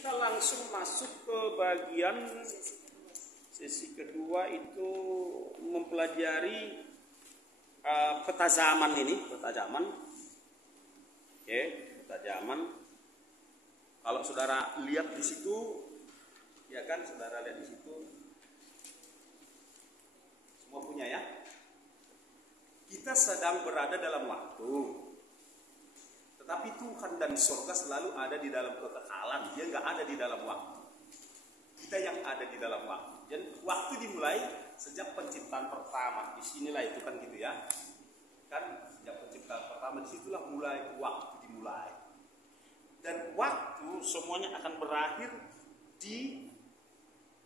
kita langsung masuk ke bagian sesi kedua, itu mempelajari peta zaman ini, peta zaman. Oke, peta zaman. Kalau saudara lihat di situ, ya kan, saudara lihat di situ, semua punya ya. Kita sedang berada dalam waktu, tetapi Tuhan dan surga selalu ada di dalam kekekalan. Dia nggak ada di dalam waktu. Kita yang ada di dalam waktu. Dan waktu dimulai sejak penciptaan pertama. Disinilah itu kan gitu ya. Kan sejak penciptaan pertama, disitulah mulai waktu dimulai. Dan waktu semuanya akan berakhir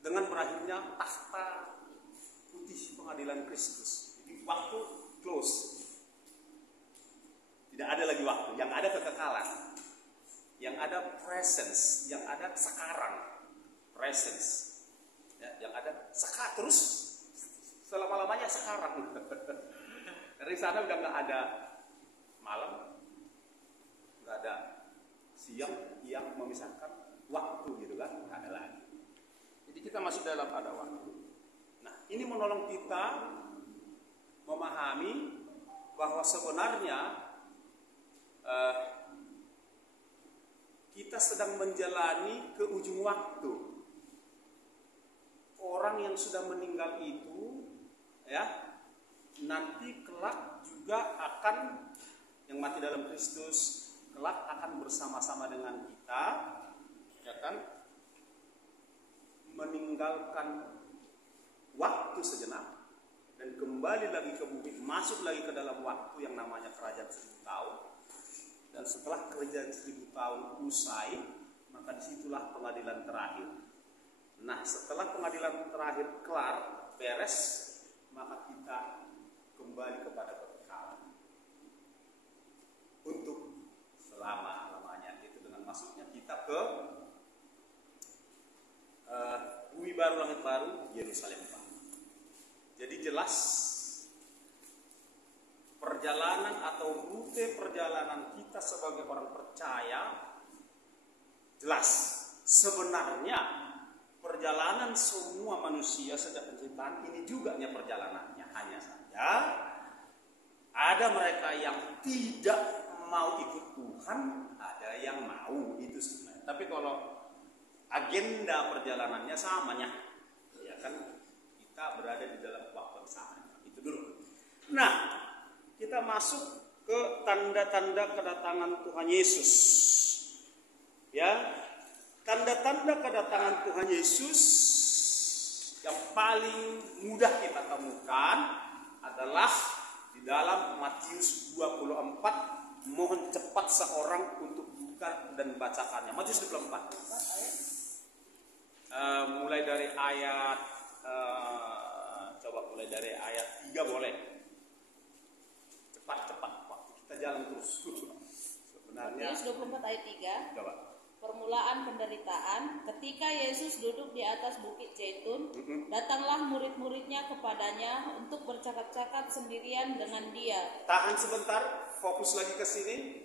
dengan berakhirnya takhta putih pengadilan Kristus. Jadi waktu close. Tidak ada lagi waktu, yang ada kekekalan, yang ada presence, yang ada sekarang, presence, ya, yang ada sekarang terus selama-lamanya sekarang. Dari sana udah nggak ada malam, nggak ada siang yang memisahkan waktu gitu kan, nggak ada lagi. Jadi kita masih dalam ada waktu. Nah, ini menolong kita memahami bahwa sebenarnya kita sedang menjalani ke ujung waktu. Orang yang sudah meninggal itu, ya, nanti kelak juga akan, yang mati dalam Kristus, kelak akan bersama-sama dengan kita, ya kan, meninggalkan waktu sejenak dan kembali lagi ke bumi, masuk lagi ke dalam waktu yang namanya kerajaan 1000 tahun. Dan setelah kerajaan 1000 tahun usai, maka disitulah pengadilan terakhir. Nah, setelah pengadilan terakhir kelar, beres, maka kita kembali kepada kekekalan untuk selama-lamanya. Itu dengan masuknya kita ke bumi baru, langit baru, Yerusalem baru. Jadi jelas perjalanan atau rute perjalanan kita sebagai orang percaya, jelas sebenarnya perjalanan semua manusia sejak penciptaan ini juga perjalanannya. Hanya saja ada mereka yang tidak mau ikut Tuhan, ada yang mau, itu sebenarnya. Tapi kalau agenda perjalanannya samanya, ya kan, kita berada di dalam waktu yang sama. Itu dulu. Nah, kita masuk ke tanda-tanda kedatangan Tuhan Yesus. Ya, tanda-tanda kedatangan Tuhan Yesus yang paling mudah kita temukan adalah di dalam Matius 24. Mohon cepat seorang untuk buka dan bacakannya. Matius 24. Mulai dari ayat coba mulai dari ayat 3 boleh. Cepat waktu kita jalan terus. Sebenarnya Matius 24 ayat 3. coba. Permulaan penderitaan, ketika Yesus duduk di atas bukit Zaitun, datanglah murid-muridnya kepadanya untuk bercakap-cakap sendirian dengan dia. Tahan sebentar, fokus lagi ke sini.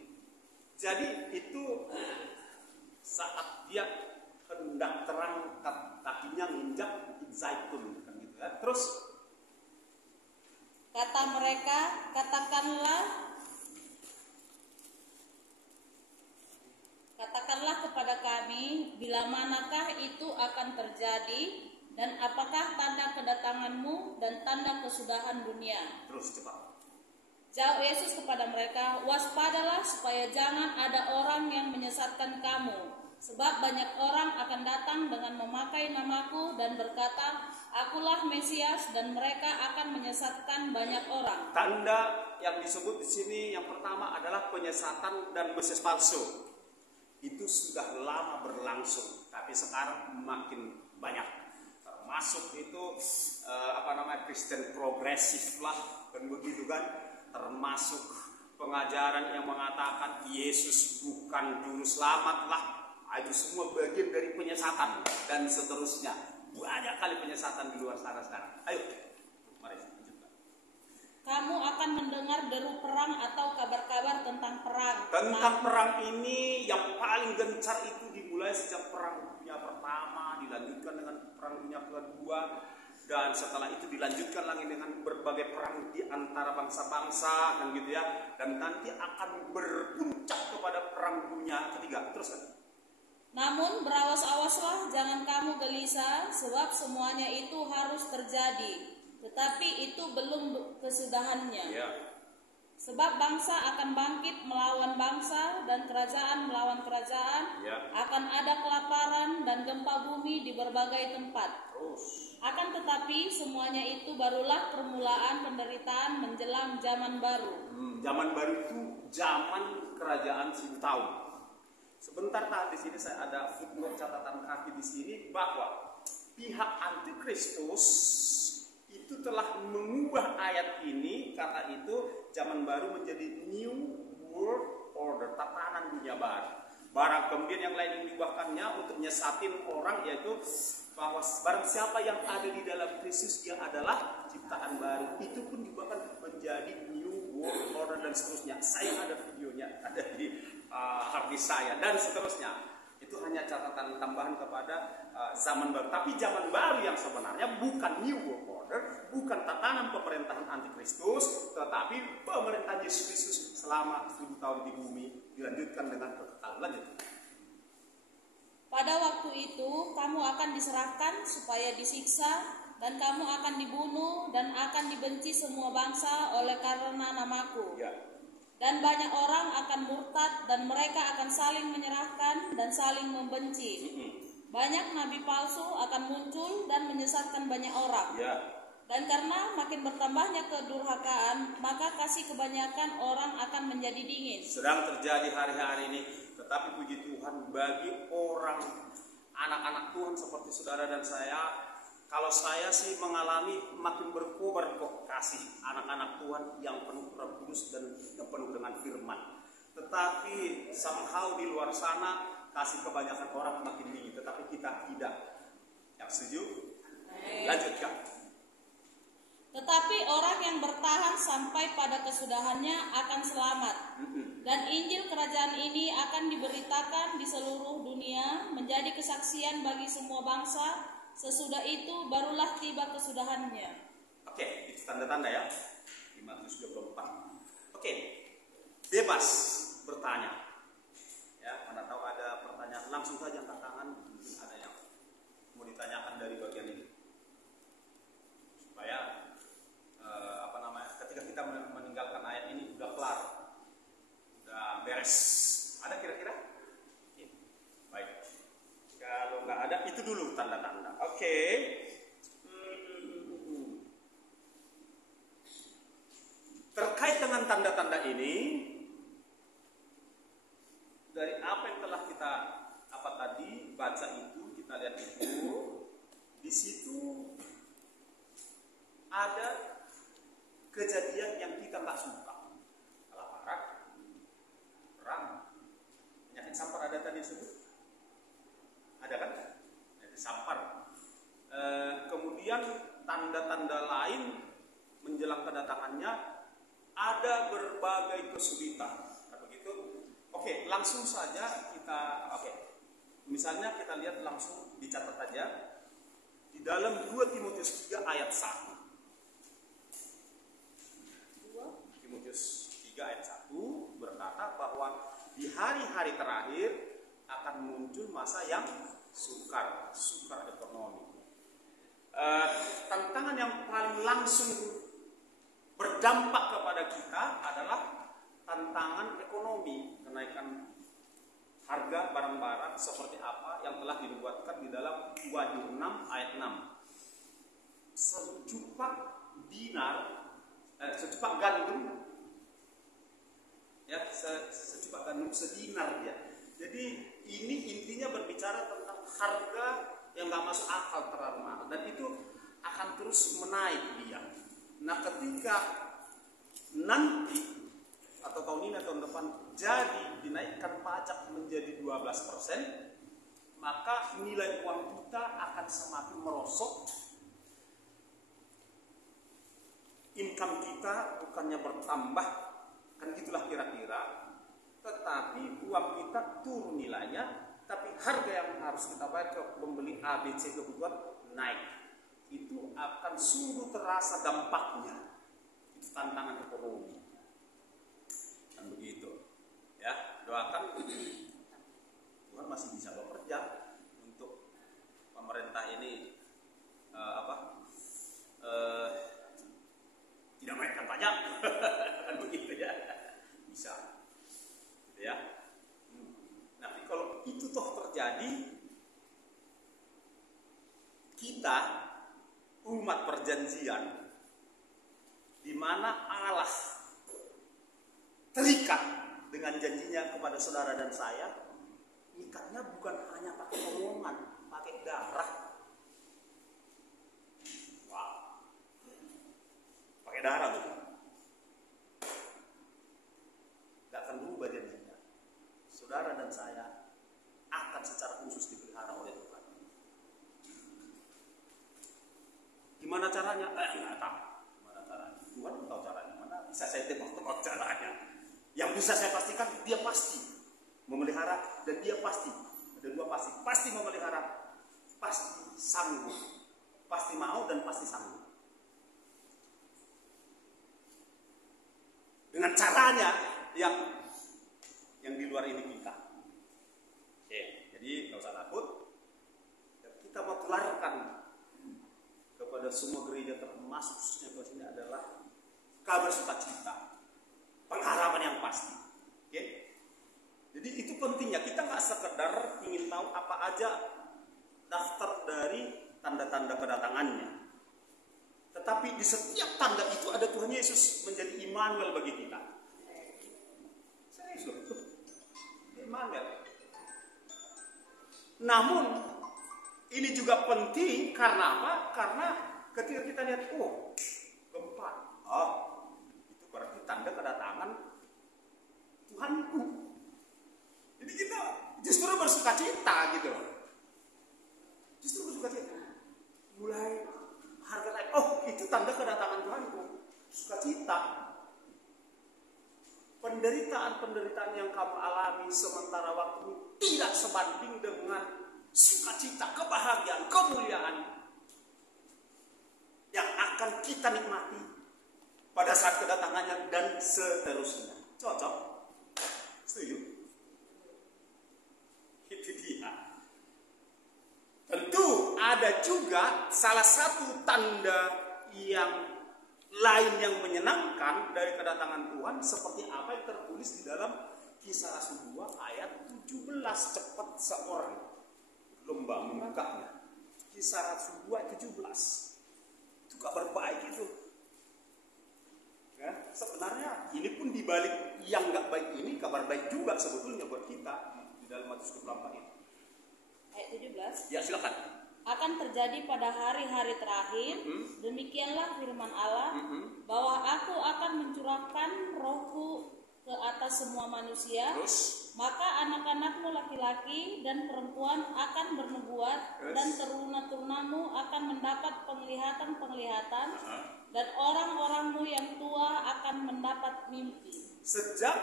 Jadi itu saat dia hendak terangkat kakinya nginjak bukit Zaitun, kan gitu ya. Terus Kata mereka, katakanlah kepada kami, bila manakah itu akan terjadi, dan apakah tanda kedatanganmu dan tanda kesudahan dunia. Terus cepat. Jawab Yesus kepada mereka, waspadalah supaya jangan ada orang yang menyesatkan kamu. Sebab banyak orang akan datang dengan memakai namaku dan berkata, akulah Mesias, dan mereka akan menyesatkan banyak orang. Tanda yang disebut di sini yang pertama adalah penyesatan dan Mesias palsu. Itu sudah lama berlangsung, tapi sekarang makin banyak. Termasuk itu Kristen progresif lah, dan begitu kan. Termasuk pengajaran yang mengatakan Yesus bukan juru selamat lah. Itu semua bagian dari penyesatan dan seterusnya. Banyak kali penyesatan di luar sana sekarang. Ayo, mari lanjutkan. Kamu akan mendengar deru perang atau kabar-kabar tentang perang. Tentang perang ini yang paling gencar itu dimulai dimulai sejak Perang Dunia Pertama, dilanjutkan dengan Perang Dunia Kedua, dan setelah itu dilanjutkan lagi dengan berbagai perang di antara bangsa-bangsa, kan gitu ya, dan nanti akan berpuncak kepada Perang Dunia Ketiga. Terus kan? Namun berawas-awaslah, jangan kamu gelisah, sebab semuanya itu harus terjadi, tetapi itu belum kesudahannya. Ya. Sebab bangsa akan bangkit melawan bangsa dan kerajaan melawan kerajaan. Ya. Akan ada kelaparan dan gempa bumi di berbagai tempat. Terus. Akan tetapi semuanya itu barulah permulaan penderitaan menjelang zaman baru. Zaman baru itu zaman kerajaan 1000 tahun. Sebentar di sini saya ada footnote catatan kaki di sini bahwa pihak antikristus itu telah mengubah ayat ini, kata itu zaman baru menjadi New World Order, tatanan dunia baru. Kemudian yang lain yang diubahkannya untuk nyesatin orang, yaitu bahwa barang siapa yang ada di dalam Kristus dia adalah ciptaan baru. Itu pun diubahkan menjadi New World Order dan seterusnya. Saya ada videonya, ada di hard disk saya dan seterusnya. Itu hanya catatan tambahan kepada zaman baru. Tapi zaman baru yang sebenarnya bukan New World Order, bukan tatanan pemerintahan antikristus, tetapi pemerintahan Yesus Kristus selama 1000 tahun di bumi, dilanjutkan dengan kekekalan lanjut. Pada waktu itu kamu akan diserahkan supaya disiksa, dan kamu akan dibunuh dan akan dibenci semua bangsa oleh karena namaku. Ya. Dan banyak orang akan murtad dan mereka akan saling menyerahkan dan saling membenci. Banyak nabi palsu akan muncul dan menyesatkan banyak orang. Ya. Dan karena makin bertambahnya kedurhakaan, maka kasih kebanyakan orang akan menjadi dingin. Sedang terjadi hari-hari ini, tetapi puji Tuhan bagi orang anak-anak Tuhan seperti saudara dan saya, kalau saya sih mengalami makin berkobar kok kasih anak-anak Tuhan yang penuh Roh Kudus dan yang penuh dengan firman. Tetapi somehow di luar sana kasih kebanyakan orang makin tinggi, tetapi kita tidak. Yang setuju? Lanjutkan. Tetapi orang yang bertahan sampai pada kesudahannya akan selamat. Dan Injil kerajaan ini akan diberitakan di seluruh dunia menjadi kesaksian bagi semua bangsa. Sesudah itu barulah tiba kesudahannya. Oke, itu tanda-tanda ya. 524. Oke, bebas bertanya. Ya, mana tahu ada pertanyaan, langsung saja angkat tangan. Mungkin ada yang mau ditanyakan dari bagian ini. Supaya ketika kita meninggalkan ayat ini udah kelar, udah beres. Ada kira-kira? Oke. Baik. Kalau nggak ada, itu dulu tanda-tanda. Oke. Terkait dengan tanda-tanda ini, dari apa yang telah kita tadi baca itu, kita lihat itu, di situ ada kejadian yang kita nggak suka. Kelaparan, perang, penyakit sampar ada tadi disebut. Ada kan? Penyakit sampar. Kemudian tanda-tanda lain menjelang kedatangannya ada berbagai kesulitan. Nah, begitu. Oke, langsung saja kita. Misalnya kita lihat langsung dicatat aja di dalam 2 Timotius 3 ayat 1. 2 Timotius 3 ayat 1 berkata bahwa di hari-hari terakhir akan muncul masa yang sukar ekonomi. Tantangan yang paling langsung berdampak kepada kita adalah tantangan ekonomi, kenaikan harga barang-barang seperti apa yang telah dinubuatkan di dalam Wahyu 6 ayat 6. Secupak gandum ya, secupak gandum sedinar ya. Jadi ini intinya berbicara tentang harga yang nggak masuk akal terlalu mahal, dan itu akan terus menaik dia. Nah, ketika nanti atau tahun ini atau tahun depan jadi dinaikkan pajak menjadi 12%, maka nilai uang kita akan semakin merosot. Income kita bukannya bertambah, kan gitulah kira-kira, tetapi uang kita turun nilainya, tapi harga harus kita bayar ke membeli ABC kebutuhan naik. Itu akan sungguh terasa dampaknya. Itu tantangan ekonomi. Dan begitu. Ya, doakan Tuhan masih bisa bekerja untuk pemerintah ini tidak naikkan pajak. Kan begitu ya. Bisa. Gitu ya. Nah, kalau itu toh terjadi, kita umat perjanjian di mana Allah terikat dengan janjinya kepada saudara dan saya, ikatnya bukan hanya pakai omongan, pakai darah. Wow. Pakai darah tuh. Gak akan berubah janjinya. Saudara dan saya akan secara khusus dipelihara oleh Tuhan. Gimana caranya? Nggak tahu. Gimana caranya? Tuhan tahu caranya. Mana bisa saya tebak-tebak caranya? Yang bisa saya pastikan, dia pasti memelihara, dan dia pasti, ada dua pasti memelihara, pasti sanggup, pasti mau dan pasti sanggup. Dengan caranya yang di luar ini kita. Oke, jadi nggak usah takut. Kita mau kelarkan kepada semua gereja, termasuk khususnya ke sini, adalah kabar sukacita, pengharapan yang pasti. Oke? Jadi itu pentingnya, kita nggak sekedar ingin tahu apa aja daftar dari tanda-tanda kedatangannya, tetapi di setiap tanda itu ada Tuhan Yesus menjadi Immanuel bagi kita. Serius loh, Immanuel. Namun ini juga penting karena apa? Karena ketika kita lihat, gempa, itu berarti tanda kedatangan Tuhanku. Jadi kita justru bersukacita gitu. Justru bersukacita. Mulai harga naik. Itu tanda kedatangan Tuhanku. Sukacita. Penderitaan-penderitaan yang kamu alami sementara waktu tidak sebanding dengan sukacita, kebahagiaan, kemuliaan yang akan kita nikmati pada saat kedatangannya dan seterusnya. Cocok? Setuju? Itu dia. Tentu ada juga salah satu tanda yang lain yang menyenangkan dari kedatangan Tuhan, seperti apa yang tertulis di dalam Kisah Rasul 2 ayat 17. Cepat seorang lomba membukanya. Kisah Rasul 2 ayat 17. Itu kabar baik itu. Ya, sebenarnya ini pun dibalik yang nggak baik ini, kabar baik juga sebetulnya buat kita di dalam Matius 24 ini. Ayat 17. Ya, silakan. Akan terjadi pada hari-hari terakhir, demikianlah firman Allah, bahwa aku akan mencurahkan rohku ke atas semua manusia. Terus? Maka anak-anakmu laki-laki dan perempuan akan bernubuat, dan teruna-terunamu akan mendapat penglihatan-penglihatan, dan orang-orangmu yang tua akan mendapat mimpi. Sejak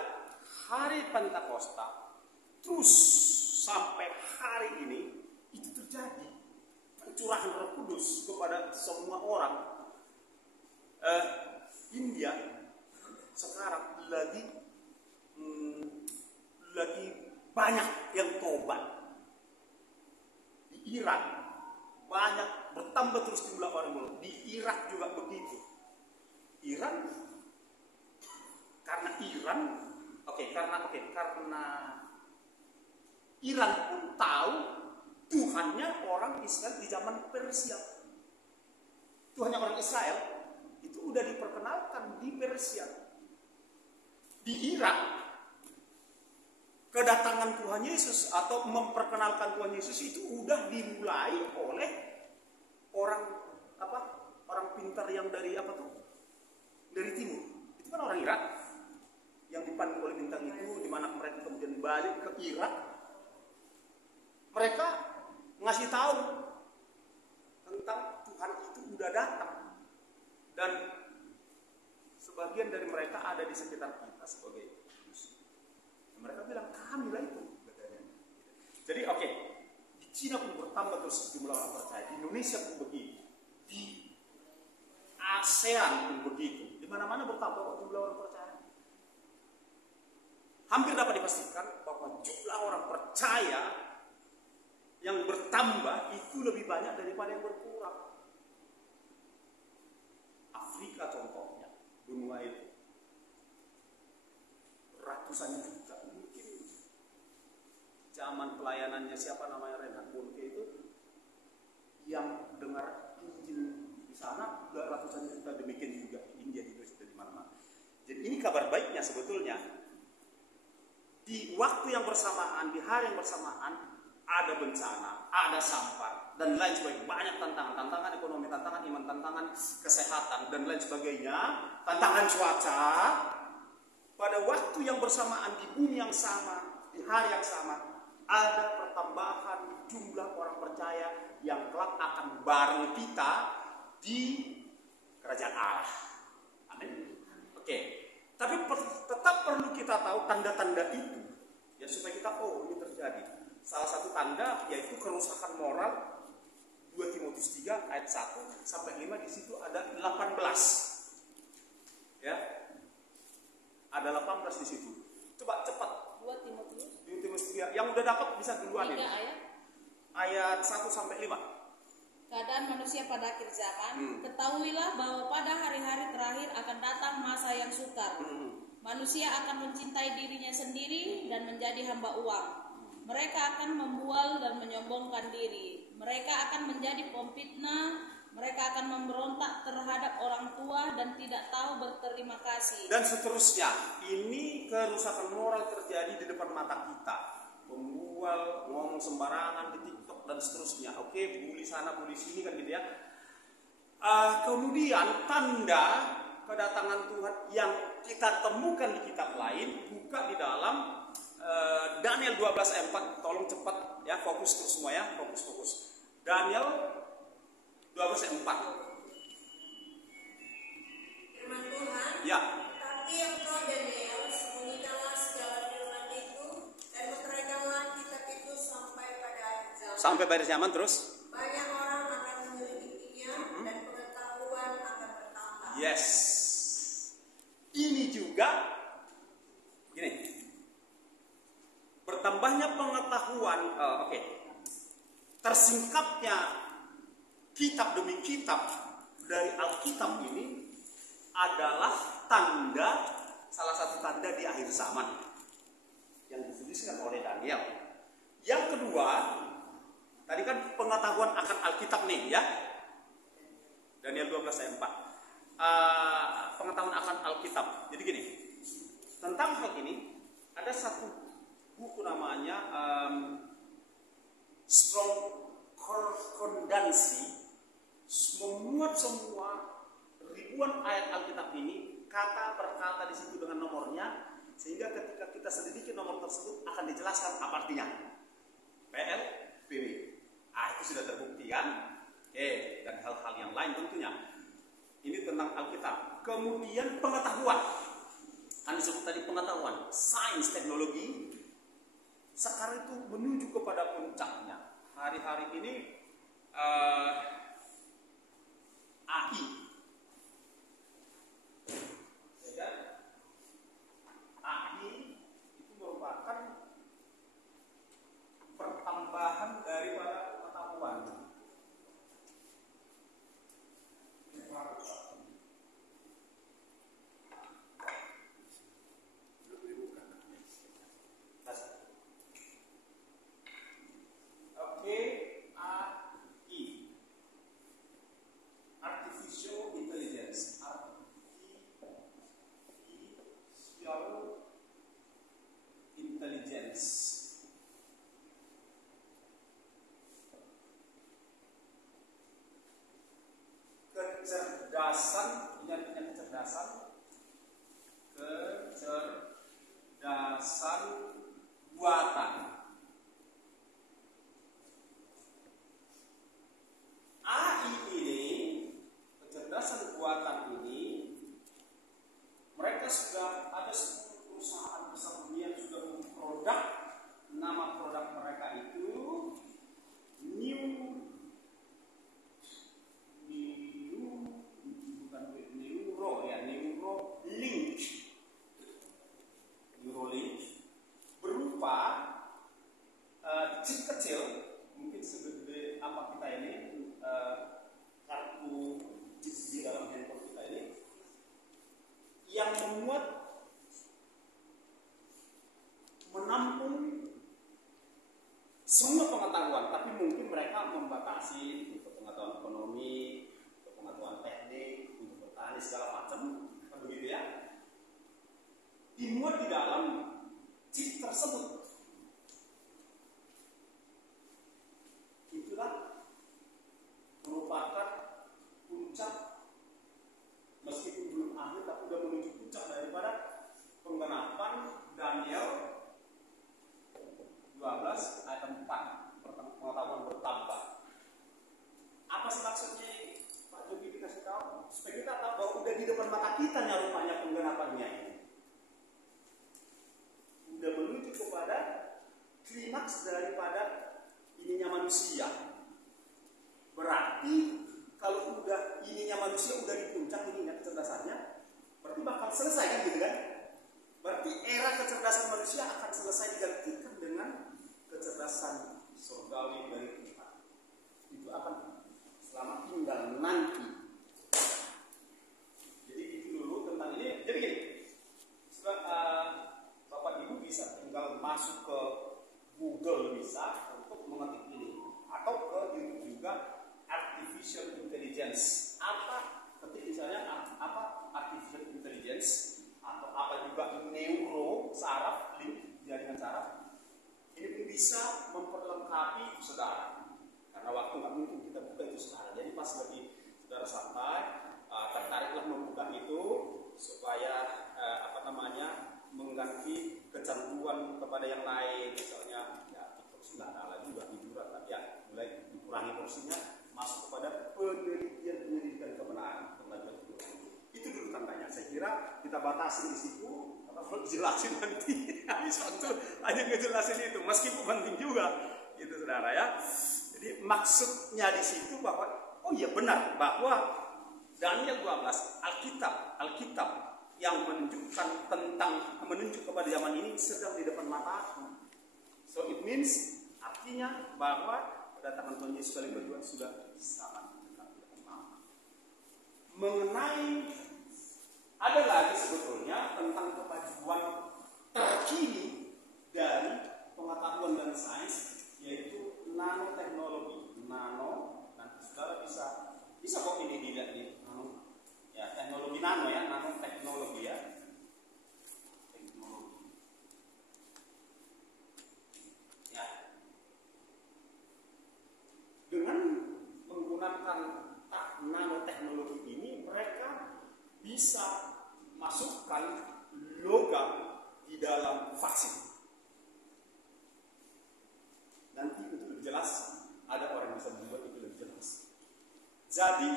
hari Pentakosta terus sampai hari ini itu terjadi pencurahan Roh Kudus kepada semua orang. India sekarang lagi banyak yang tobat. Di Irak banyak, bertambah terus jumlah orang mulut. Di Irak juga begitu. Karena Iran pun tahu Tuhannya orang Israel di zaman Persia. Tuhannya orang Israel itu udah diperkenalkan di Persia. Di Irak, kedatangan Tuhan Yesus atau memperkenalkan Tuhan Yesus itu udah dimulai oleh orang pintar yang dari dari timur. Itu kan orang Irak yang dipandu oleh bintang itu, di mana mereka kemudian balik ke Irak. Mereka ngasih tahu tentang Tuhan itu udah datang, dan sebagian dari mereka ada di sekitar kita sebagai Muslim. Mereka bilang, kamilah itu. Jadi di Cina terus jumlah orang percaya. Di Indonesia pun begitu, di ASEAN pun begitu, di mana-mana bertambah kok jumlah orang percaya. Hampir dapat dipastikan bahwa jumlah orang percaya yang bertambah itu lebih banyak daripada yang berkurang. Afrika contohnya, benua itu ratusan juta, mungkin zaman pelayanannya siapa namanya Reinhard Bonnke itu yang dengar Injil di sana udah ratusan juta, demikian juga di India, di Indonesia, di mana-mana. Jadi ini kabar baiknya sebetulnya. Di waktu yang bersamaan, di hari yang bersamaan, ada bencana, ada sampah, dan lain sebagainya. Banyak tantangan ekonomi, tantangan iman, tantangan kesehatan, dan lain sebagainya. Tantangan cuaca. Pada waktu yang bersamaan, di bumi yang sama, di hari yang sama, ada pertambahan jumlah orang percaya yang kelak akan bareng kita di kerajaan Allah. Amin. Oke. Tapi tetap perlu kita tahu tanda-tanda itu, ya supaya kita ini terjadi. Salah satu tanda yaitu kerusakan moral. 2 Timotius 3 ayat 1 sampai 5, di situ ada 18. Ya. Ada 18 di situ. Coba cepat. 2 Timotius 3. Yang udah dapat bisa duluan ya. Ayat 1 sampai 5. Keadaan manusia pada akhir zaman, ketahuilah bahwa pada hari-hari terakhir akan datang masa yang sukar. Manusia akan mencintai dirinya sendiri dan menjadi hamba uang. Mereka akan membual dan menyombongkan diri. Mereka akan menjadi pemfitnah. Mereka akan memberontak terhadap orang tua dan tidak tahu berterima kasih. Dan seterusnya. Ini kerusakan moral terjadi di depan mata kita. Pembual, ngomong sembarangan di TikTok dan seterusnya. Oke, bully sana, bully sini kan gitu ya. Kemudian tanda kedatangan Tuhan yang kita temukan di kitab lain, buka di dalam Daniel 12 ayat 4. Tolong cepat ya, fokus terus semua ya, fokus. Daniel 12 ayat 4. Firman Tuhan. Ya. Tapi engkau Daniel, sembunyikanlah segala firman itu dan meteraikanlah kitab itu sampai pada akhir zaman. Sampai pada zaman terus. Banyak orang akan menyelidikinya dan pengetahuan akan bertambah. Yes. Ini juga gini. Bertambahnya pengetahuan, tersingkapnya kitab demi kitab dari Alkitab ini adalah tanda, salah satu tanda di akhir zaman yang dituliskan oleh Daniel. Yang kedua, tadi kan pengetahuan akan Alkitab nih ya, Daniel 12 ayat 4. Pengetahuan akan Alkitab. Jadi gini, tentang hal ini ada satu buku namanya Strong Concordance, memuat semua ribuan ayat Alkitab ini kata per kata di situ dengan nomornya, sehingga ketika kita selidiki nomor tersebut akan dijelaskan apa artinya. PL, PW. Itu sudah terbukti kan? Dan hal-hal yang lain tentunya. Ini tentang Alkitab. Kemudian pengetahuan. Kan disebut tadi pengetahuan, sains, teknologi. Sekarang itu menuju kepada puncaknya. Hari-hari ini AI. AI itu merupakan pertambahan daripada pengetahuan. Kecerdasan buatan. AI ini, kecerdasan buatan ini, mereka sudah ada 10 perusahaan besar dunia yang sudah membuat produk semua pengetahuan, tapi mungkin mereka membatasi untuk pengetahuan ekonomi, untuk pengetahuan teknik, untuk bertani segala macam, kan begitu ya. Dimuat di dalam chip tersebut. Itulah merupakan puncak, meskipun belum akhir tapi sudah menuju puncak daripada penggenapan Daniel 12 ayat 4, pengetahuan bertambah. Apa sih maksudnya Pak Jogi dikasih tahu? Supaya kita tahu bahwa udah di depan mata kita rupanya penggenapannya ini. Udah menuju kepada klimaks daripada ininya manusia. Berarti kalau udah ininya manusia udah di puncak ininya kecerdasannya, berarti bakal selesai kan gitu kan? Berarti era kecerdasan manusia akan selesai digantikan dengan kecerdasan surgawi dari Tuhan. Itu akan selama tinggal nanti. Jadi itu dulu tentang ini. Jadi gini, Bapak Ibu bisa tinggal masuk ke Google bisa untuk mengetik ini, atau ke YouTube juga artificial intelligence. Apa ketik misalnya apa artificial intelligence atau apa juga neuro saraf, link jaringan saraf. Ini pun bisa memperlengkapi saudara. Karena waktu nggak mungkin kita buka itu sekarang. Jadi pas lagi saudara santai, tertariklah membuka itu supaya mengganti kecanduan kepada yang lain. Misalnya ya TikTok sudah ada juga hiburan, tapi ya mulai dikurangi porsinya, masuk kepada penelitian kebenaran. Itu dulu tandanya. Saya kira kita batasi di situ. Kalau dijelasin nanti habis waktu hanya ngejelasin itu, meskipun penting juga itu saudara ya. Jadi maksudnya di situ bahwa oh iya benar bahwa Daniel 12 Alkitab yang menunjukkan menunjuk kepada zaman ini sedang di depan mata aku. So it means artinya bahwa kedatangan Tuhan Yesus kali kedua sudah sangat dekat di depan mata. Mengenai ada lagi sebetulnya tentang kemajuan terkini dari pengetahuan dan sains, yaitu nanoteknologi. Nanti saudara bisa kok ini dilihat di ya, teknologi nano ya, nanoteknologi ya. Teknologi. Ya. Dengan menggunakan nanoteknologi ini mereka bisa masukkan logam di dalam vaksin. Nanti itu lebih jelas, ada orang yang bisa membuat itu lebih jelas. Jadi,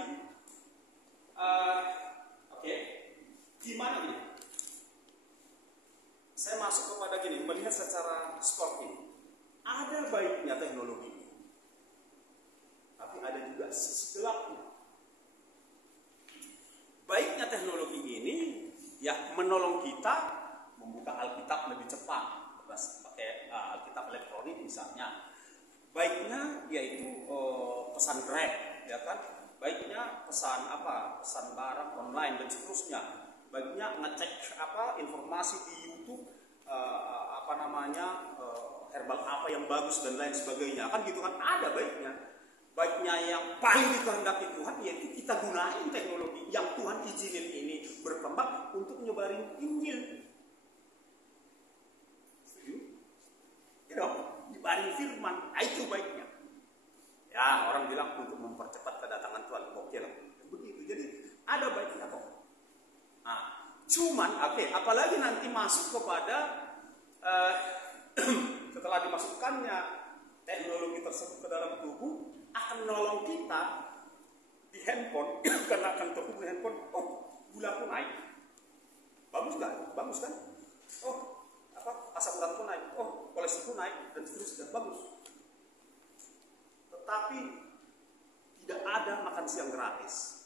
oke, gimana ini? Saya masuk kepada gini, melihat secara sport ini. Ada baiknya teknologi ini, tapi ada juga sisi gelapnya. Baiknya teknologi ini ya menolong kita membuka Alkitab lebih cepat, pakai Alkitab elektronik misalnya. Baiknya yaitu pesan Grab, ya kan? Baiknya pesan barang online dan seterusnya. Baiknya ngecek informasi di YouTube herbal apa yang bagus dan lain sebagainya. Kan gitu kan, ada baiknya. Baiknya yang paling dikehendaki Tuhan yaitu kita gunain teknologi yang Tuhan izinin ini berkembang untuk nyebarin Injil. Setuju? Ya dong, nyebarin firman. Itu baiknya. Ya, orang bilang untuk mempercepat kedatangan Tuhan. Oke lah. Begitu. Jadi ada baiknya kok. Nah, cuman apalagi nanti masuk kepada setelah dimasukkannya teknologi tersebut ke dalam tubuh, akan menolong kita di handphone, karena akan terhubung handphone. Oh, gula pun naik. Bagus kan? Bagus kan? Oh, asam urat pun naik. Oh, kolesterol pun naik dan seterusnya. Bagus. Tetapi tidak ada makan siang gratis.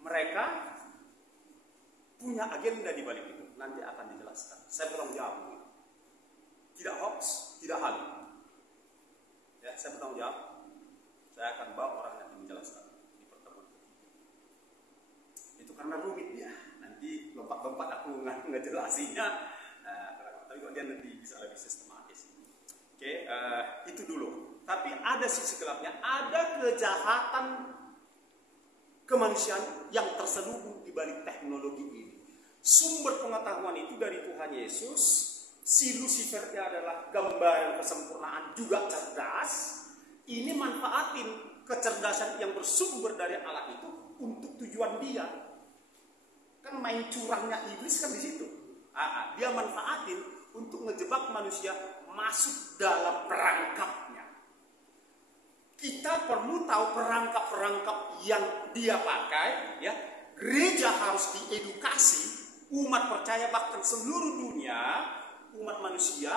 Mereka punya agenda di balik itu. Nanti akan dijelaskan. Saya bertanggung jawab. Tidak hoax, tidak halu. Ya, saya bertanggung jawab. Saya akan bawa orang yang menjelaskan di pertemuan ketiga. Itu karena rumit ya. Nanti lompat-lompat aku nggak ngejelasinnya. Tapi kalau dia nanti bisa lebih sistematis. Oke, itu dulu. Tapi ada sisi gelapnya, ada kejahatan kemanusiaan yang terselubung di balik teknologi ini. Sumber pengetahuan itu dari Tuhan Yesus. Si Lucifer adalah gambaran kesempurnaan, juga cerdas. Ini manfaatin kecerdasan yang bersumber dari Allah itu untuk tujuan dia. Kan main curangnya iblis kan di situ. Dia manfaatin untuk ngejebak manusia masuk dalam perangkapnya. Kita perlu tahu perangkap-perangkap yang dia pakai, ya. Gereja harus diedukasi, umat percaya bahkan seluruh dunia, umat manusia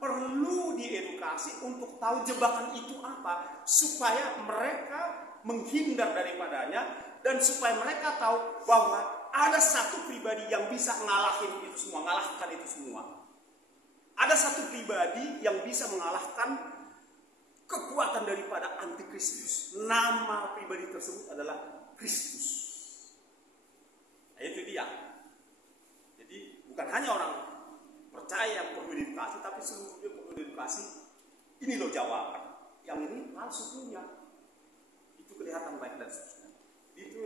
perlu diedukasi untuk tahu jebakan itu apa, supaya mereka menghindar daripadanya dan supaya mereka tahu bahwa ada satu pribadi yang bisa ngalahkan itu semua. Ada satu pribadi yang bisa mengalahkan kekuatan daripada antikristus. Nama pribadi tersebut adalah Kristus. Nah, itu dia. Jadi bukan hanya orang percaya yang perlu diedukasi, tapi seluruhnya perlu diedukasi. Ini loh jawaban. Yang ini palsu punya. Itu kelihatan baik dan seterusnya. Itu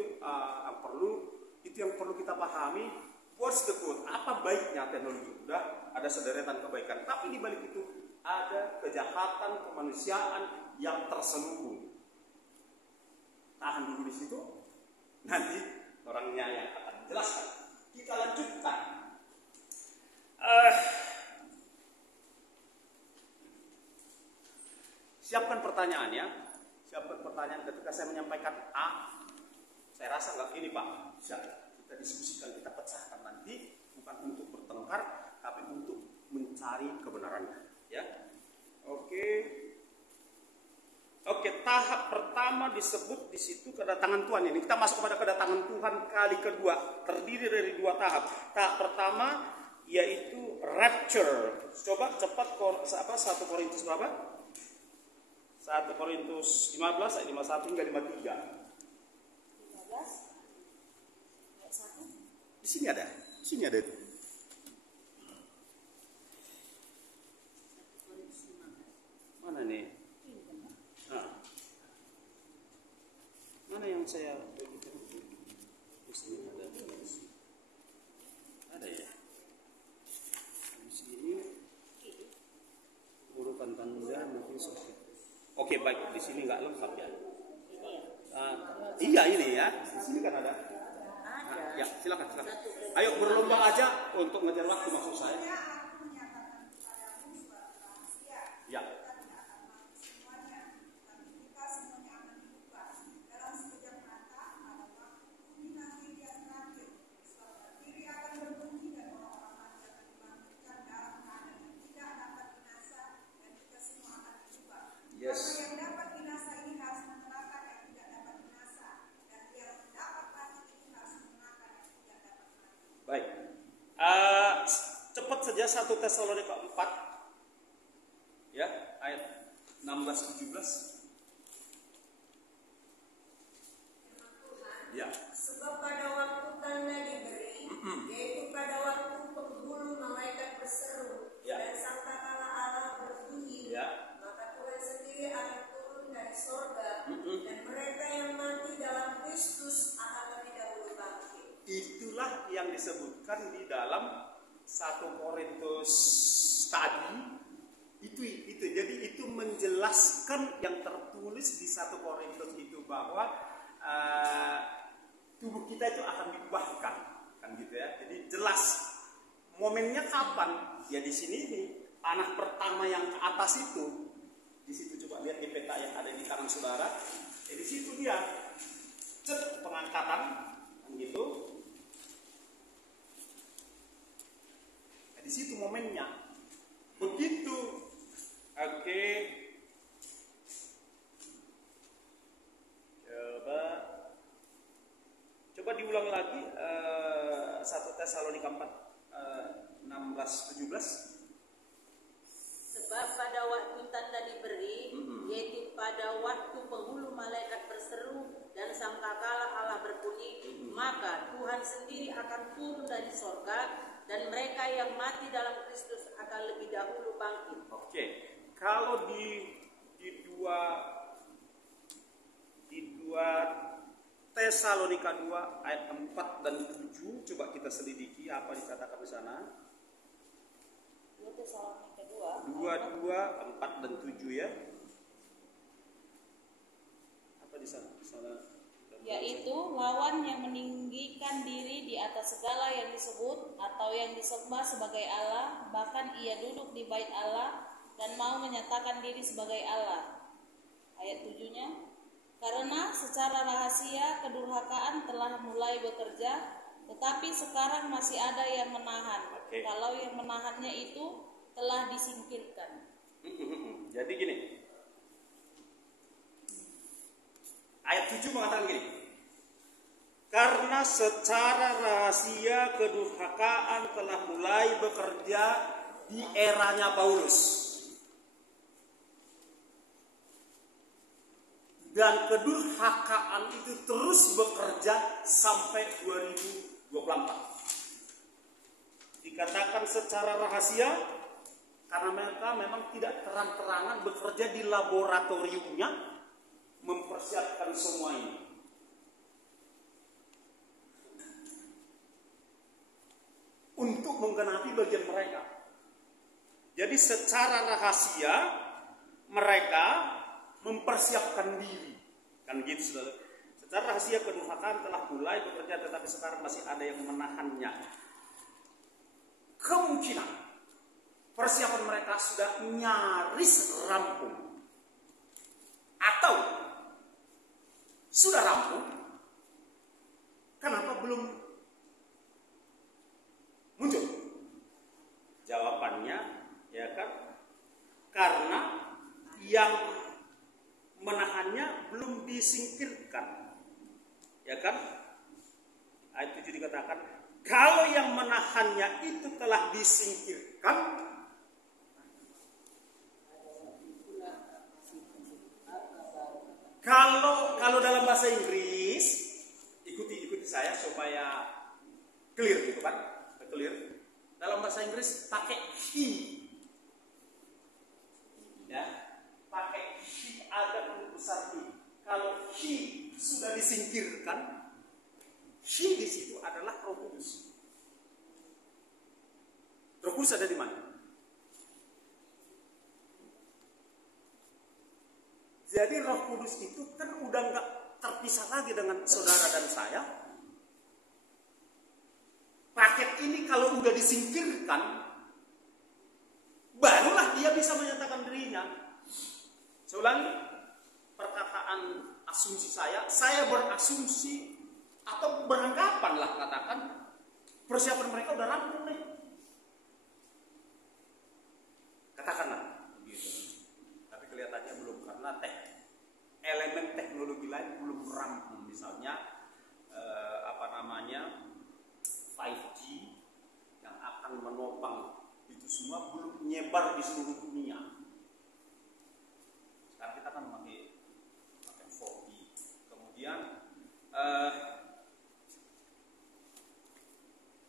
yang perlu kita pahami. What's the good? Apa baiknya teknologi? Udah ada sederetan kebaikan, tapi di balik itu ada kejahatan kemanusiaan yang terselubung. Tahan dulu di situ, nanti orangnya yang akan menjelaskan. Kita lanjutkan. Siapkan pertanyaannya. Siapkan pertanyaan ketika saya menyampaikan A. Saya rasa nggak gini Pak. Bisa kita diskusikan, kita pecahkan nanti, bukan untuk bertengkar, tapi untuk mencari kebenarannya. Ya, oke, tahap pertama disebut di situ kedatangan Tuhan. Ini kita masuk kepada kedatangan Tuhan kali kedua, terdiri dari dua tahap. Tahap pertama yaitu rapture. Coba cepat 1 Korintus berapa? 1 Korintus 15 ayat 51 hingga 53. 15 ayat 1. Di sini ada itu. Mana nih? Mana yang saya bagikan? Di sini ada. Ada ya? Di sini urutan tanda mungkin seperti. Oke, baik, di sini nggak lengkap ya. Iya ini ya. Di sini kan ada. Ya, silakan. Ayo berlomba aja untuk ngejar waktu maksud saya. Ya. Yes. Yang dapat binasa ini harus mengalahkan yang tidak dapat binasa, dan yang dapat mati itu harus mengalahkan yang tidak dapat mati. Baik. Cepat saja 1 Tesalonika 4. Ya, ayat 16-17. Ya. Sebab pada waktu tanda diberi, yaitu pada waktu penghulu malaikat berseru, Ya. dan sangkakala Allah berbunyi, Ya. maka Tuhan sendiri akan turun dari sorga, dan mereka yang mati dalam Kristus akan lebih dahulu bangkit. Itulah yang disebutkan di dalam 1 Korintus tadi. Itu jadi itu menjelaskan yang tertulis di 1 Korintus itu bahwa tubuh kita itu akan diubahkan, kan gitu ya. Jadi jelas momennya kapan? Ya di sini ini panah pertama yang ke atas itu. Di situ coba lihat di peta yang ada di tangan saudara. Di situ dia pengangkatan, kan gitu. Di situ momennya. Begitu. Oke. Coba diulang lagi 1 Tesalonika 4 16-17. Sebab pada waktu tanda diberi, yaitu pada waktu penghulu malaikat berseru dan sangkakala Allah berbunyi, maka Tuhan sendiri akan turun dari sorga, dan mereka yang mati dalam Kristus akan lebih dahulu bangkit. Oke. Kalau di dua Tesalonika 2 ayat 4 dan 7, coba kita selidiki apa dikatakan di sana. 2 Tesalonika 2 4 dan 7 ya. Apa di sana? Yaitu lawan yang meninggikan diri di atas segala yang disebut atau yang disembah sebagai Allah, bahkan ia duduk di bait Allah dan mau menyatakan diri sebagai Allah. Ayat 7-nya, karena secara rahasia kedurhakaan telah mulai bekerja, tetapi sekarang masih ada yang menahan. Kalau yang menahannya itu telah disingkirkan. Jadi gini, ayat 7 mengatakan gini, karena secara rahasia kedurhakaan telah mulai bekerja di eranya Paulus. Dan kedurhakaan itu terus bekerja sampai 2024. Dikatakan secara rahasia karena mereka memang tidak terang-terangan bekerja di laboratoriumnya mempersiapkan semua ini. Untuk menggenapi bagian mereka. Jadi secara rahasia mereka mempersiapkan diri. Kan gitu, saudara. Secara rahasia kedurhakaan telah mulai bekerja, tetapi sekarang masih ada yang menahannya. Kemungkinan persiapan mereka sudah nyaris rampung. Atau sudah rampung. Kenapa belum muncul? Jawabannya, ya kan? Karena yang menahannya belum disingkirkan, ya kan? Ayat 7 dikatakan, kalau yang menahannya itu telah disingkirkan, kalau dalam bahasa Inggris, ikuti saya supaya clear gitu kan? Clear. Dalam bahasa Inggris pakai he, ya, pakai he ada huruf besar he. Kalau he sudah disingkirkan, he di situ adalah Roh Kudus. Roh Kudus ada di mana? Jadi Roh Kudus itu kan udah nggak terpisah lagi dengan saudara dan saya. Paket ini kalau udah disingkirkan, barulah dia bisa menyatakan dirinya. Saya ulangi, perkataan asumsi saya berasumsi atau beranggapan lah katakan persiapan mereka udah rampung nih. Katakanlah begitu. Tapi kelihatannya belum, karena elemen teknologi lain belum rampung. Misalnya 5G yang akan menopang itu semua belum nyebar di seluruh dunia. Sekarang kita kan pakai 4G. Kemudian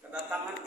kedatangan